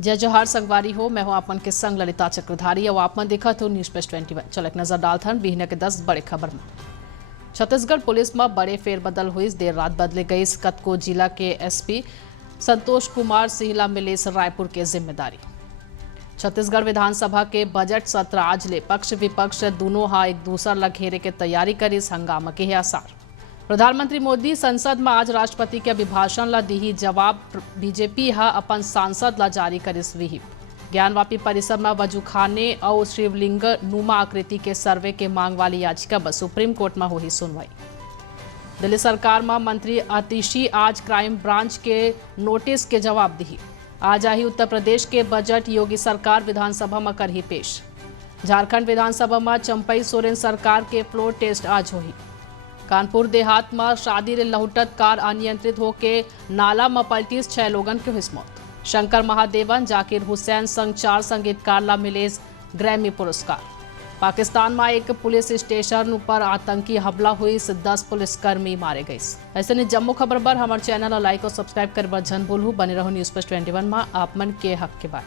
जय जोहार संगवारी हो। मैं हूं आपन के संग ललिता चक्रधारी और आपमन देखा तो न्यूज प्लस 21। चल एक नजर डालथन बिहने के 10 बड़े खबर में। छत्तीसगढ़ पुलिस में बड़े फेरबदल हुई। देर रात बदले गई कतको जिला के एसपी संतोष कुमार सिंहला मिलेस रायपुर के जिम्मेदारी। छत्तीसगढ़ विधानसभा के बजट सत्र आज ले पक्ष विपक्ष दोनों हा एक दूसर ला घेरे के तैयारी करिस। हंगामा के आसार। प्रधानमंत्री मोदी संसद में आज राष्ट्रपति के अभिभाषण ला दी जवाब। बीजेपी हा अपन सांसद ला जारी करिस विहिप। ज्ञानवापी परिसर में वजूखाने और शिवलिंग नुमा आकृति के सर्वे के मांग वाली याचिका पर सुप्रीम कोर्ट में हुई सुनवाई। दिल्ली सरकार में मंत्री आतिशी आज क्राइम ब्रांच के नोटिस के जवाब दी। आज आई उत्तर प्रदेश के बजट योगी सरकार विधानसभा में करही पेश। झारखंड विधानसभा में चंपई सोरेन सरकार के फ्लोर टेस्ट आज हुई। कानपुर देहात में शादी रे लहुटत कार अनियंत्रित होके नाला में पलटी 6 लोगन के हुई मौत। शंकर महादेवन जाकिर हुसैन संग 4 संगीतकार ला मिले ग्रैमी पुरस्कार। पाकिस्तान में एक पुलिस स्टेशन पर आतंकी हमला हुई। 10 पुलिसकर्मी मारे गए। ऐसे ने जम्मू खबर पर हमारे चैनल लाइक और सब्सक्राइब कर जन भूलू। बने रहो न्यूज प्लस 21 में आप मन के हक के बात।